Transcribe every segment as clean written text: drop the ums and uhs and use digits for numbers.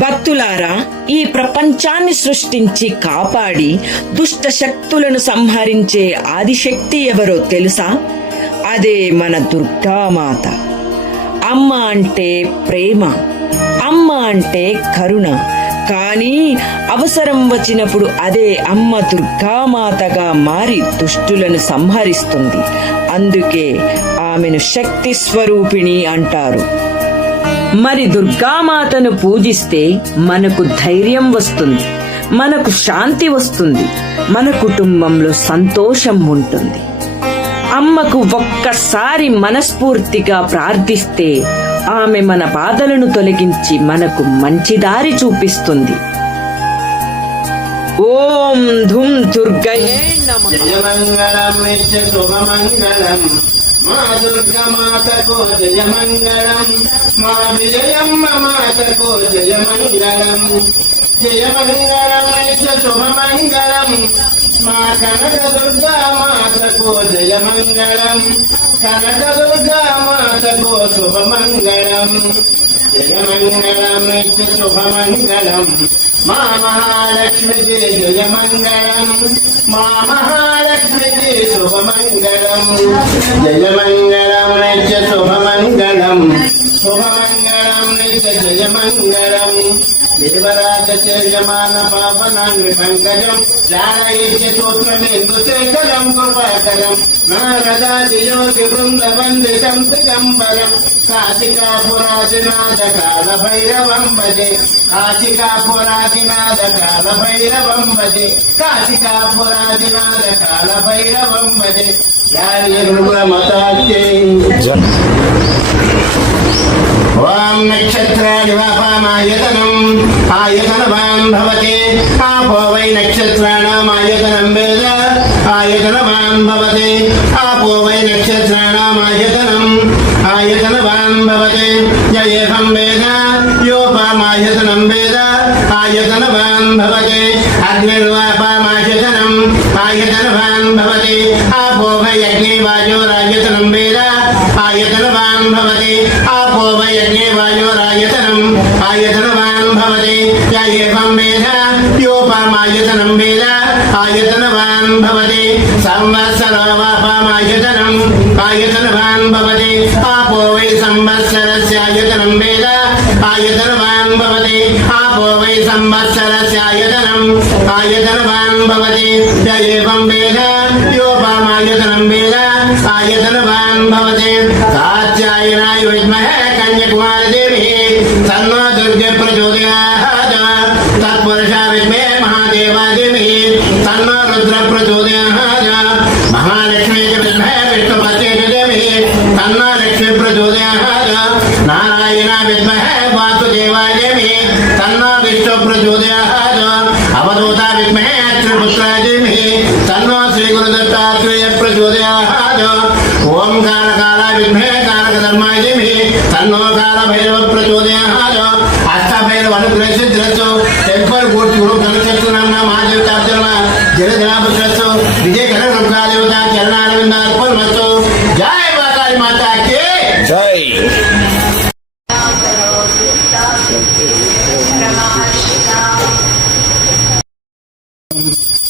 భక్తులారా, ఈ ప్రపంచాన్ని సృష్టించి కాపాడి దుష్ట శక్తులను సంహరించే ఆదిశక్తి ఎవరో తెలుసా? అదే మన దుర్గామాత. అమ్మ అంటే ప్రేమ, అమ్మ అంటే కరుణ. కానీ అవసరం వచ్చినప్పుడు అదే అమ్మ దుర్గామాతగా మారి దుష్టులను సంహరిస్తుంది. అందుకే ఆమెను శక్తి స్వరూపిణి అంటారు. మరి దుర్గామాతను పూజిస్తే మనకు ధైర్యం వస్తుంది, మనకు శాంతి వస్తుంది, మన కుటుంబంలో సంతోషం ఉంటుంది. అమ్మకు ఒక్కసారి మనస్ఫూర్తిగా ప్రార్థిస్తే ఆమె మన బాధలను తొలగించి మనకు మంచి దారి చూపిస్తుంది. ఓం ధుం దుర్గయే నమః. జయమంగళం నిత్య శుభమంగళం మా దుర్గమాతకు జయమంగళం, మా విజయమ్మ మాతకు జయమంగళం. జయమంగళం నిత్య శుభమంగళం మా కనక దుర్గా మాతకు జయమంగళం, కనక దుర్గా మాతకు శుభమంగళం. జయమంగళం నిత్య శుభమంగళం మా మహాలక్ష్మికి జయమంగళం, మా మహాలక్ష్మికి శుభమంగళం. జయమంగళం నిత్య శుభమంగళం, శుభమంగళం నిత్య జయమంగళం. దేవరాజ యజమాన పాపనాంగి పంకజం జానయిత్య సూత్రమేందు శేఖరం కృపాకరం నారదాది యోగి బృంద వందితం దిగంబరం. కాశికాపురాదినాథ కాల భైరవం భజే, కాశికాపురాదినాథ కాల భైరవం భజే, కాశికాపురాదినాథ కాల భైరవం భజే. ఓం నక్షత్రాణి వాపామాయతనం ఆయతనవాన్ భవతి, ఆపో వై నక్షత్రాణామాయతనం వేద ఆయతనవాన్ భవతి, ఆపో వై నక్షత్రాణామాయతనం ఆయతనవాన్ భవతి. యయేహం వేద యోపామాయతనం వేద ఆయతనవాన్ భవతి, అగ్నిర్వాపామాయతనం ఆయతనవాన్ భవతి, ఆపో వై అగ్నివాయోరాయతనం వేద ఆయతనవాన్ భవతి, ఆపో వై అగ్నివాయోరాయతనం ఆయతనవాన్ భవతి. యయేహం వేద యోపామాయతనం వేద ఆయతనవాన్ భవతి, సంవత్సరో వాపామాయతనం ఆయతనవాన్ భవతి, ఆపో వై సంవత్సరస్యాయతనం వేద ఆయతనవాన్ భవతి, ఆపో వై సంవత్సరస్యాయతనం ఆయతనవాన్ భవతి. యయేహం వేద యోపామాయతనం వేద ఆయతనవాన్ భవతి. కాత్యాయనాయ విద్మహే కన్యాకుమారి దేవిః తన్నో దుర్గే ప్రచోదయాత్, తత్పురుషా విద్మహే మహాదేవా ధీమహి తన్నో రుద్ర ప్రచోదయాత్. మహాలక్ష్మీ విద్మహే విష్ణుపత్యై ధీమహి తన్నో లక్ష్మీ ప్రచోదయాత్. నారాయణ విద్మహే వాసుదేవాయ ధీమహి తన్నో విష్ణు ప్రచోదయాత్. అవధూత విద్మహే త్రిపుత్రాయ ధీమహి తన్నో శ్రీ గురుదత్తాత్రేయ ప్రచోదయాత్. ఓంకార కాల విద్మహే కారకధర్మాయ ధీమహి తన్నో కాల భైరవ ప్రచోదయాత్. అష్టభైరవ అనుగ్రహిద్రస్సు టెంపర్ కోటి గురు కనచక్రనామ మహాదేవతార్చన జలజనాభస్సు విజయ కనకదేవత చరణారవిందార్పణమస్తు. జై మాతారి మాతాకి జై.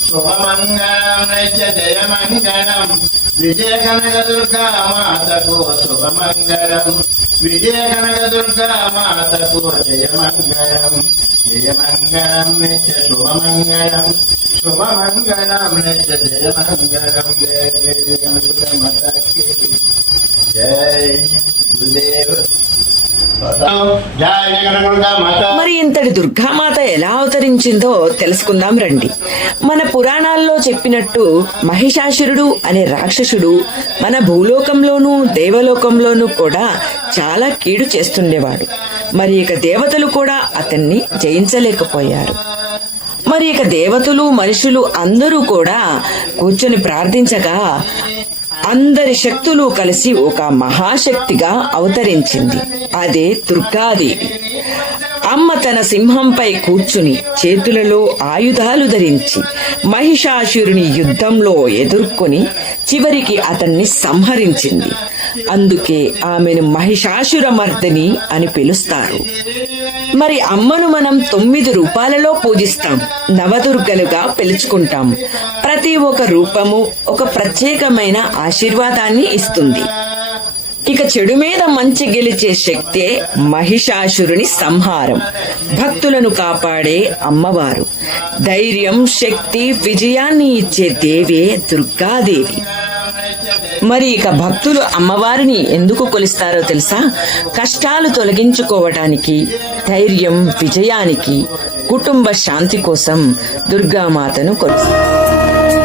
శుభమంగళం నిత్య జయమంగళం విజయ కనక దుర్గా మాతకు శుభమంగళం, విజయ కనక దుర్గా మాతకు జయమంగళం. జయమంగళం నిత్య శుభమంగళం, శుభమంగళం నిత్య జయమంగళం. జయ దేవి కనక మాతకి జై. గురుదేవ్ మరి ఇంతటి దుర్గామాత ఎలా అవతరించిందో తెలుసుకుందాం రండి. మన పురాణాల్లో చెప్పినట్టు మహిషాసురుడు అనే రాక్షసుడు మన భూలోకంలోనూ దేవలోకంలోనూ కూడా చాలా కీడు చేస్తుండేవాడు. మరి ఇక దేవతలు కూడా అతన్ని జయించలేకపోయారు. మరి ఇక దేవతలు మనుషులు అందరూ కూడా కూర్చొని ప్రార్థించగా అందరి శక్తులు కలిసి ఒక మహాశక్తిగా అవతరించింది. అదే దుర్గాదేవి. అమ్మ తన సింహంపై కూర్చుని చేతులలో ఆయుధాలు ధరించి మహిషాసురుని యుద్ధంలో ఎదుర్కొని చివరికి అతన్ని సంహరించింది. అందుకే ఆమెను మహిషాసురమర్దిని అని పిలుస్తారు. మరి అమ్మను మనం 9 రూపాలలో పూజిస్తాం, నవదుర్గలుగా పిలుచుకుంటాం. ప్రతి ఒక్క రూపము ఒక ప్రత్యేకమైన ఆశీర్వాదాన్ని ఇస్తుంది. ఇక చెడు మీద మంచి గెలిచే శక్తే మహిషాసురుని సంహారం. భక్తులను కాపాడే అమ్మవారు. ధైర్యం, శక్తి, విజయాన్ని ఇచ్చే దేవే దుర్గాదేవి. మరి ఇక భక్తులు అమ్మవారిని ఎందుకు కొలుస్తారో తెలుసా? కష్టాలు తొలగించుకోవటానికి, ధైర్యం, విజయానికి, కుటుంబ శాంతి కోసం దుర్గామాతను కొలుస్తారు.